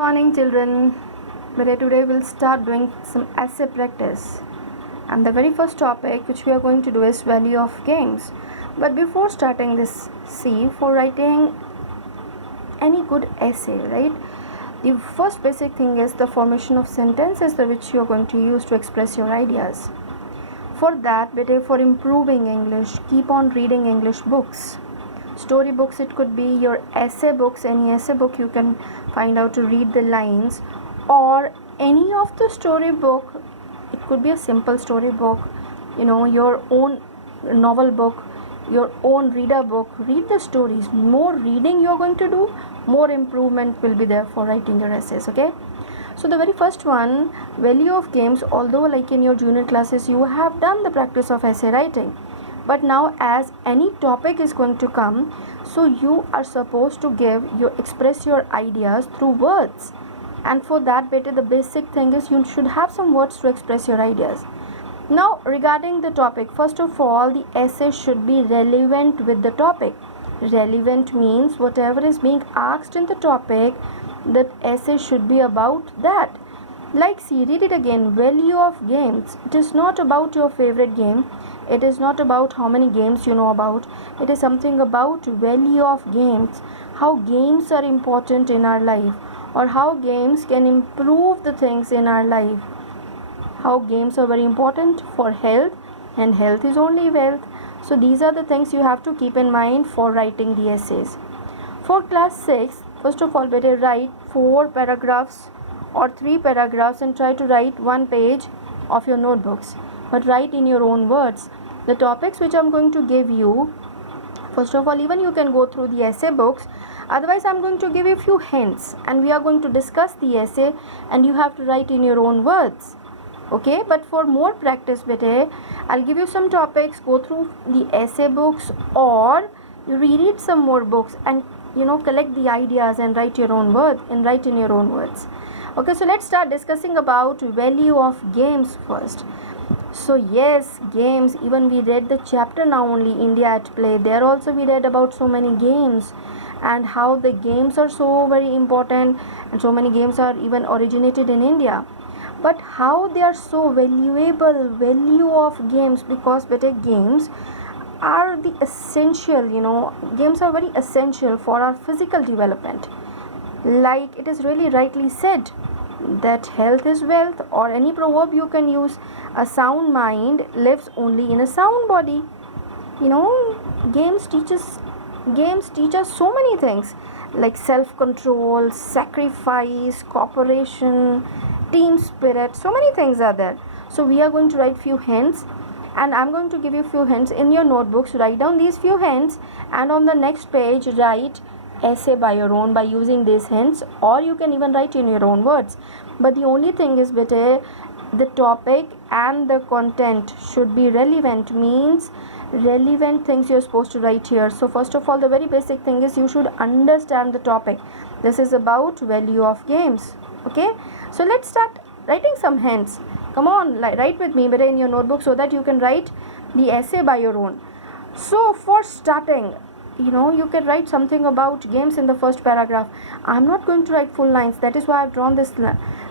morning, children. Today we'll start doing some essay practice. And the very first topic which we are going to do is value of games. But before starting this, see, for writing any good essay, right? The first basic thing is the formation of sentences which you are going to use to express your ideas. For that, for improving English, keep on reading English books. Story books, it could be your essay books, any essay book you can find out to read the lines, or any of the story book. It could be a simple story book, your own novel book, your own reader book. Read the stories. More reading you're going to do, more improvement will be there for writing your essays. Okay, so the very first one, value of games. Although like in your junior classes you have done the practice of essay writing, but now as any topic is going to come, so you are supposed to express your ideas through words. And for that, the basic thing is you should have some words to express your ideas. Now regarding the topic, first of all, the essay should be relevant with the topic. Relevant means whatever is being asked in the topic, the essay should be about that. Like, see, read it again. Value of games. It is not about your favorite game. It is not about how many games you know about. It is something about value of games. How games are important in our life, or how games can improve the things in our life. How games are very important for health, and health is only wealth. So these are the things you have to keep in mind for writing the essays. For class 6, first of all, better write 4 paragraphs or 3 paragraphs and try to write 1 page of your notebooks, but write in your own words. The topics which I'm going to give you, first of all, even you can go through the essay books. Otherwise, I'm going to give you a few hints and we are going to discuss the essay and you have to write in your own words. Okay, but for more practice, I'll give you some topics, go through the essay books, or you reread some more books and collect the ideas and write in your own words. Okay, so let's start discussing about value of games first. So yes, games, even we read the chapter now only, India at Play. There also we read about so many games and how the games are so very important, and so many games are even originated in India. But how they are so valuable, value of games, because games are the essential, games are very essential for our physical development. Like it is really rightly said that health is wealth, or any proverb you can use. A sound mind lives only in a sound body. Games teach us so many things, like self-control, sacrifice, cooperation, team spirit. So many things are there. So we are going to write few hints, and I'm going to give you few hints in your notebooks. Write down these few hints, and on the next page write essay by your own by using these hints, or you can even write in your own words. But the only thing is the topic and the content should be relevant. Means relevant things you're supposed to write here. So first of all, the very basic thing is you should understand the topic. This is about value of games. Okay, so let's start writing some hints. Come on, write with me in your notebook so that you can write the essay by your own. So for starting, you can write something about games in the first paragraph. I'm not going to write full lines. That is why I've drawn this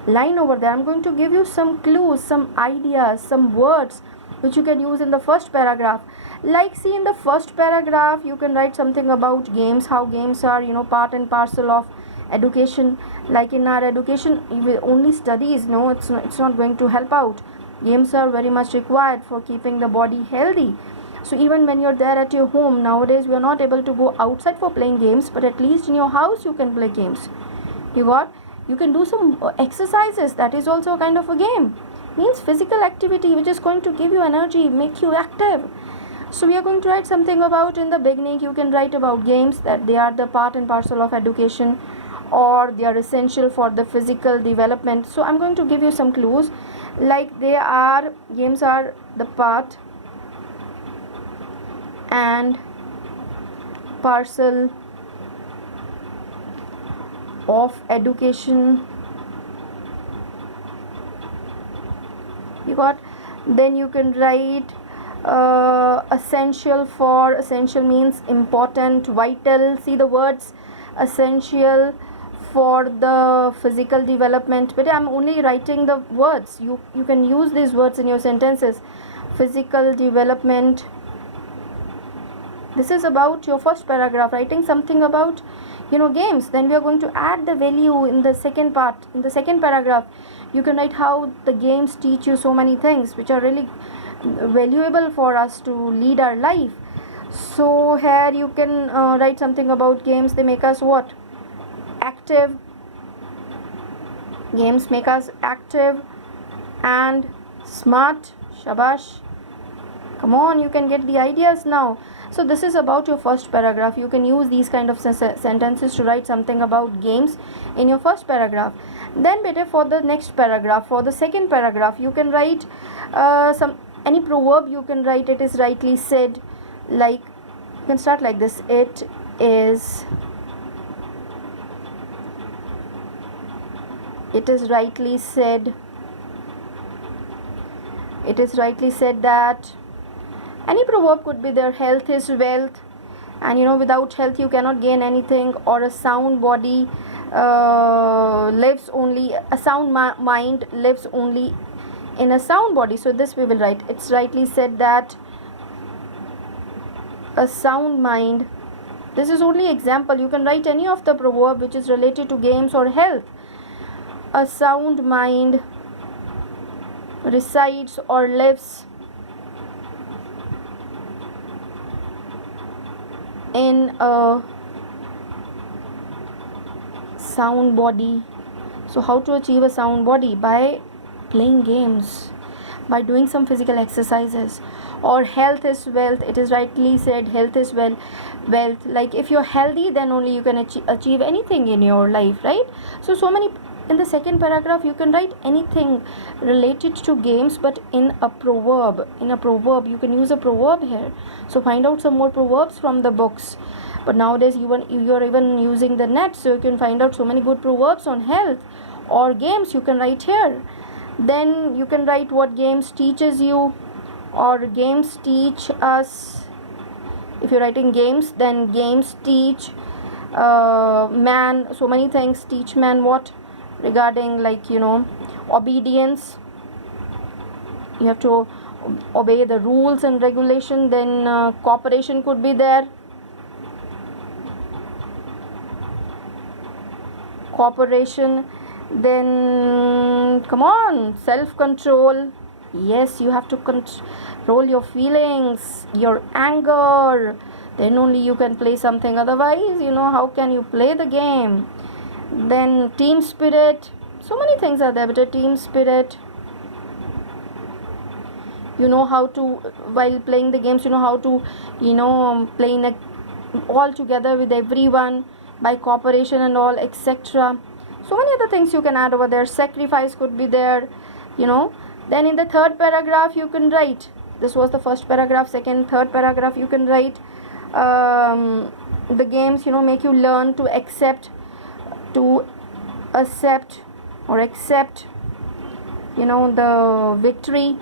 line over there. I'm going to give you some clues, some ideas, some words which you can use in the first paragraph. Like, see, in the first paragraph you can write something about games, how games are part and parcel of education. Like in our education, only studies, it's not going to help out. Games are very much required for keeping the body healthy. So even when you're there at your home, nowadays we are not able to go outside for playing games, but at least in your house you can play games. You can do some exercises. That is also a kind of a game. Means physical activity which is going to give you energy, make you active. So we are going to write something about, in the beginning you can write about games, that they are the part and parcel of education, or they are essential for the physical development. So I'm going to give you some clues, like games are the part and parcel of education. Then you can write essential means important, vital. See the words essential, for the physical development, but I'm only writing the words. You can use these words in your sentences. Physical development. This is about your first paragraph, writing something about games. Then we are going to add the value in the second part. In the second paragraph, you can write how the games teach you so many things which are really valuable for us to lead our life. So here you can write something about games. They make us what? Active. Games make us active and smart. Shabash. Come on, you can get the ideas now. So this is about your first paragraph. You can use these kind of sentences to write something about games in your first paragraph. Then better for the next paragraph, for the second paragraph, you can write any proverb. You can write, it is rightly said. Like, you can start like this: it is rightly said. It is rightly said that. Any proverb could be there. Health is wealth, and without health you cannot gain anything. Or a sound body lives only. A sound mind lives only in a sound body. So this we will write. It's rightly said that a sound mind. This is only example. You can write any of the proverb which is related to games or health. A sound mind resides or lives in a sound body. So how to achieve a sound body? By playing games, by doing some physical exercises. Or health is wealth. It is rightly said, health is wealth. Like, if you're healthy, then only you can achieve anything in your life, right? So many. In the second paragraph, you can write anything related to games, but in a proverb. You can use a proverb here. So find out some more proverbs from the books. But nowadays you are even using the net, so you can find out so many good proverbs on health or games. You can write here. Then you can write what games teaches you, or games teach us. If you're writing games, then games teach man so many things. Teach man what? Regarding, like, obedience. You have to obey the rules and regulation. Then cooperation could be there. Cooperation. Then, come on, self-control. Yes, you have to control your feelings, your anger. Then only you can play something. Otherwise, how can you play the game? Then team spirit. So many things are there, but a team spirit. How to, while playing the games, how to, play all together with everyone by cooperation and all, etc. So many other things you can add over there. Sacrifice could be there. Then in the third paragraph you can write. This was the first paragraph. Third paragraph you can write the games make you learn to accept the victory.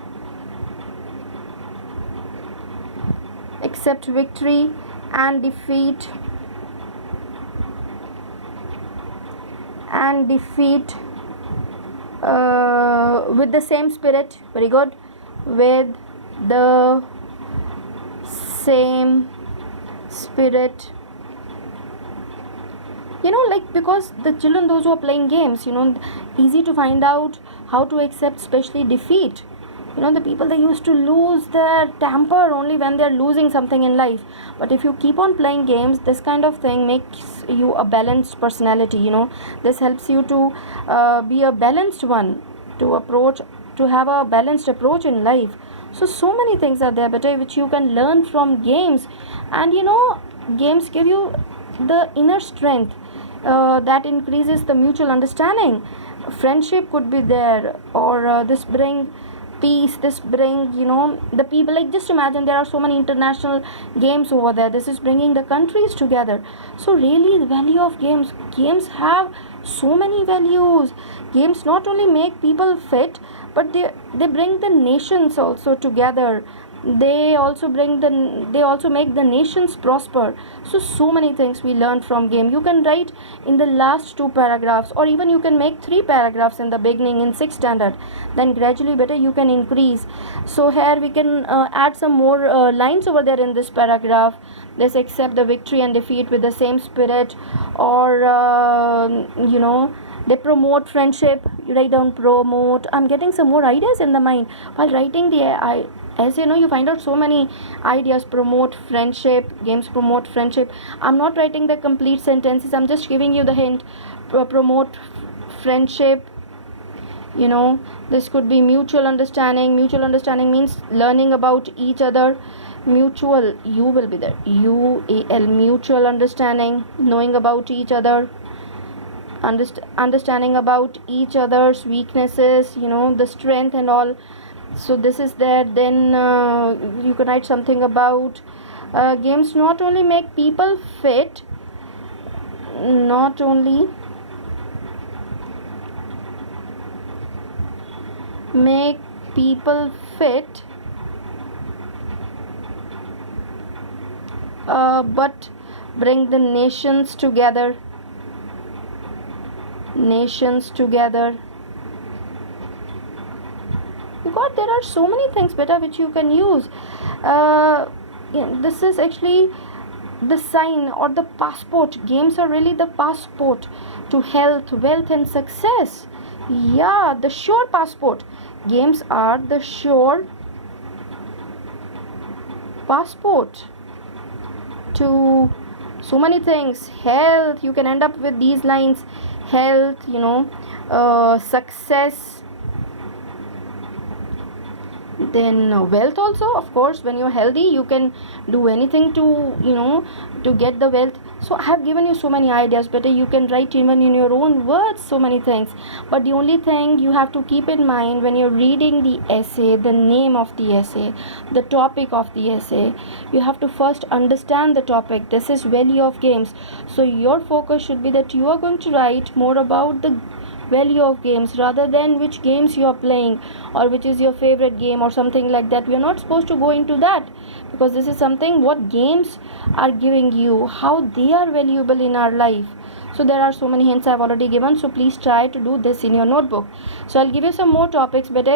Accept victory and defeat. With the same spirit. Very good. With the same spirit. Because the children, those who are playing games, easy to find out how to accept, especially defeat. The people, they used to lose their temper only when they are losing something in life. But if you keep on playing games, this kind of thing makes you a balanced personality. This helps you to be a balanced one, to have a balanced approach in life. So many things are there, better, which you can learn from games. And games give you the inner strength that increases the mutual understanding. Friendship could be there, or this bring peace. This bring the people, like, just imagine there are so many international games over there. This is bringing the countries together. So really, the value of games have so many values. Games not only make people fit, but they bring the nations also together. they also make the nations prosper. So many things we learn from game. You can write in the last two paragraphs, or even you can make three paragraphs in the beginning in 6th standard, then gradually better you can increase. So here we can add some more lines over there in this paragraph. Let's accept the victory and defeat with the same spirit, or they promote friendship. You write down promote. I'm getting some more ideas in the mind while writing the essay. You find out so many ideas. Promote friendship, games promote friendship. I'm not writing the complete sentences, I'm just giving you the hint. Promote friendship. This could be mutual understanding. Mutual understanding means learning about each other. Mutual, you will be there, UAL, mutual understanding, knowing about each other, understanding about each other's weaknesses, the strength and all. So this is there. Then you can write something about games not only make people fit, not only make people fit, but bring the nations together. Nations together. You got, there are so many things better which you can use. This is actually the sign or the passport. Games are really the passport to health, wealth and success. Yeah, the sure passport. Games are the sure passport to so many things. Health, you can end up with these lines. Health, success. Then wealth also, of course. When you're healthy, you can do anything to get the wealth. So I have given you so many ideas. Better you can write even in your own words so many things. But the only thing you have to keep in mind when you're reading the essay, the name of the essay, the topic of the essay, you have to first understand the topic. This is value of games. So your focus should be that you are going to write more about the value of games rather than which games you are playing or which is your favorite game or something like that. We are not supposed to go into that, because this is something what games are giving you, how they are valuable in our life. So there are so many hints I have already given, so please try to do this in your notebook. So I'll give you some more topics, but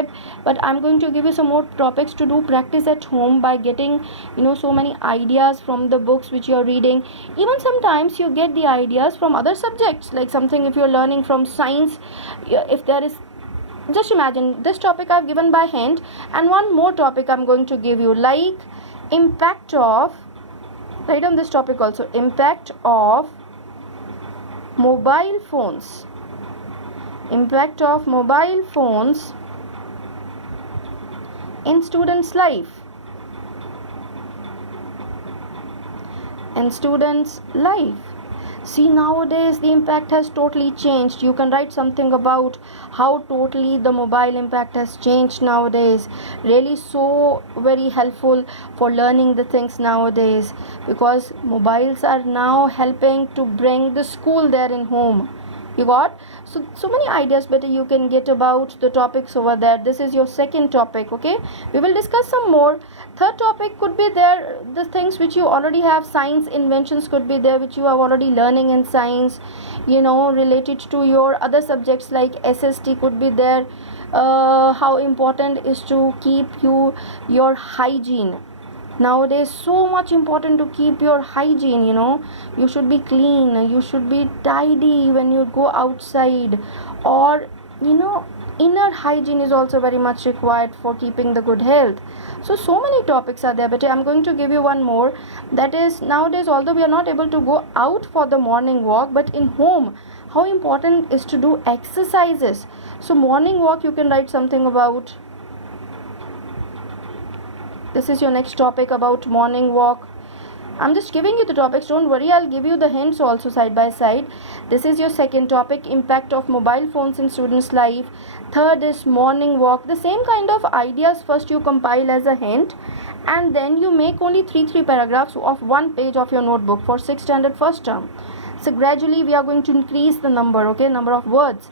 I'm going to give you some more topics to do practice at home by getting so many ideas from the books which you are reading. Even sometimes you get the ideas from other subjects, like something if you're learning from science, if there is, just imagine this topic I've given by hand, and one more topic I'm going to give you, like impact of, write on this topic also, impact of mobile phones. Impact of mobile phones in students' life. In students' life. See, nowadays the impact has totally changed. You can write something about how totally the mobile impact has changed nowadays. Really so very helpful for learning the things nowadays, because mobiles are now helping to bring the school there in home. You got, so many ideas better you can get about the topics over there. This is your second topic. Okay, we will discuss some more. Third topic could be there, the things which you already have. Science inventions could be there, which you are already learning in science, related to your other subjects, like SST could be there. How important is to keep your hygiene nowadays. So much important to keep your hygiene. You should be clean, you should be tidy when you go outside, or inner hygiene is also very much required for keeping the good health. So many topics are there, but I'm going to give you one more. That is, nowadays, although we are not able to go out for the morning walk, but in home, how important is to do exercises. So morning walk, you can write something about. This is your next topic about morning walk. I'm just giving you the topics, don't worry, I'll give you the hints also side by side. This is your second topic, impact of mobile phones in students' life. Third is morning walk. The same kind of ideas first you compile as a hint, and then you make only three paragraphs of 1 page of your notebook for 6th standard first term. So gradually we are going to increase the number, okay, number of words.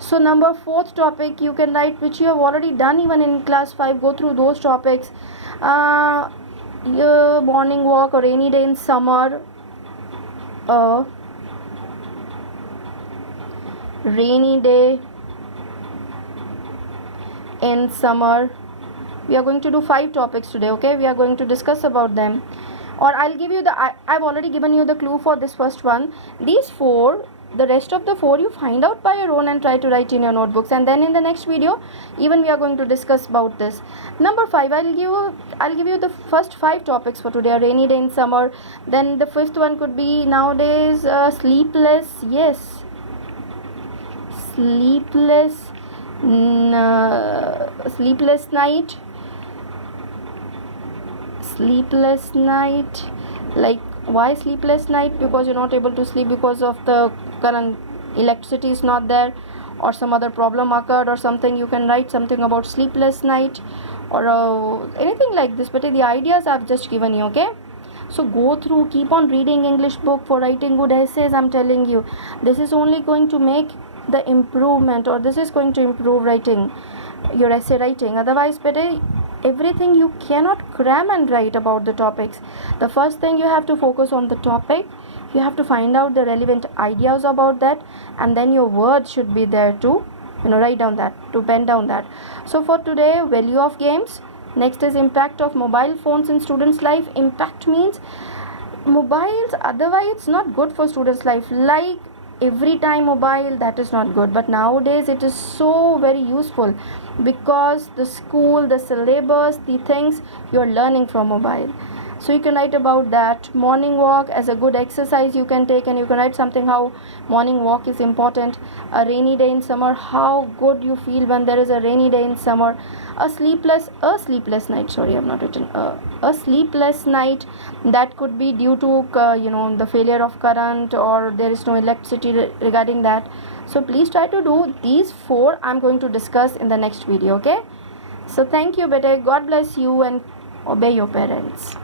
So number fourth topic you can write, which you have already done even in class 5. Go through those topics. Your morning walk, or rainy day in summer. Rainy day in summer. We are going to do 5 topics today, okay? We are going to discuss about them. Or I'll give you I've already given you the clue for this first one. These 4, the rest of the 4 you find out by your own and try to write in your notebooks, and then in the next video even we are going to discuss about this. Number 5, I'll give you the first 5 topics for today. A rainy day in summer. Then the fifth one could be nowadays sleepless. Yes, sleepless night. Sleepless night. Like, why sleepless night? Because you're not able to sleep because of the current electricity is not there, or some other problem occurred or something. You can write something about sleepless night, or anything like this, but the ideas I've just given you, okay? So go through, keep on reading English book for writing good essays. I'm telling you, this is only going to make the improvement, or this is going to improve writing, your essay writing. Otherwise, better everything you cannot cram and write about the topics. The first thing, you have to focus on the topic. You have to find out the relevant ideas about that, and then your words should be there to write down that, to pen down that. So for today, value of games. Next is impact of mobile phones in students' life. Impact means mobiles, otherwise it's not good for students' life. Like, every time mobile, that is not good, but nowadays it is so very useful, because the school, the syllabus, the things you're learning from mobile. So you can write about that. Morning walk as a good exercise you can take, and you can write something how morning walk is important. A rainy day in summer, how good you feel when there is a rainy day in summer. A sleepless night, sorry, I've not written a sleepless night. That could be due to the failure of current, or there is no electricity regarding that. So please try to do these 4. I'm going to discuss in the next video, okay? So thank you, beta. God bless you, and obey your parents.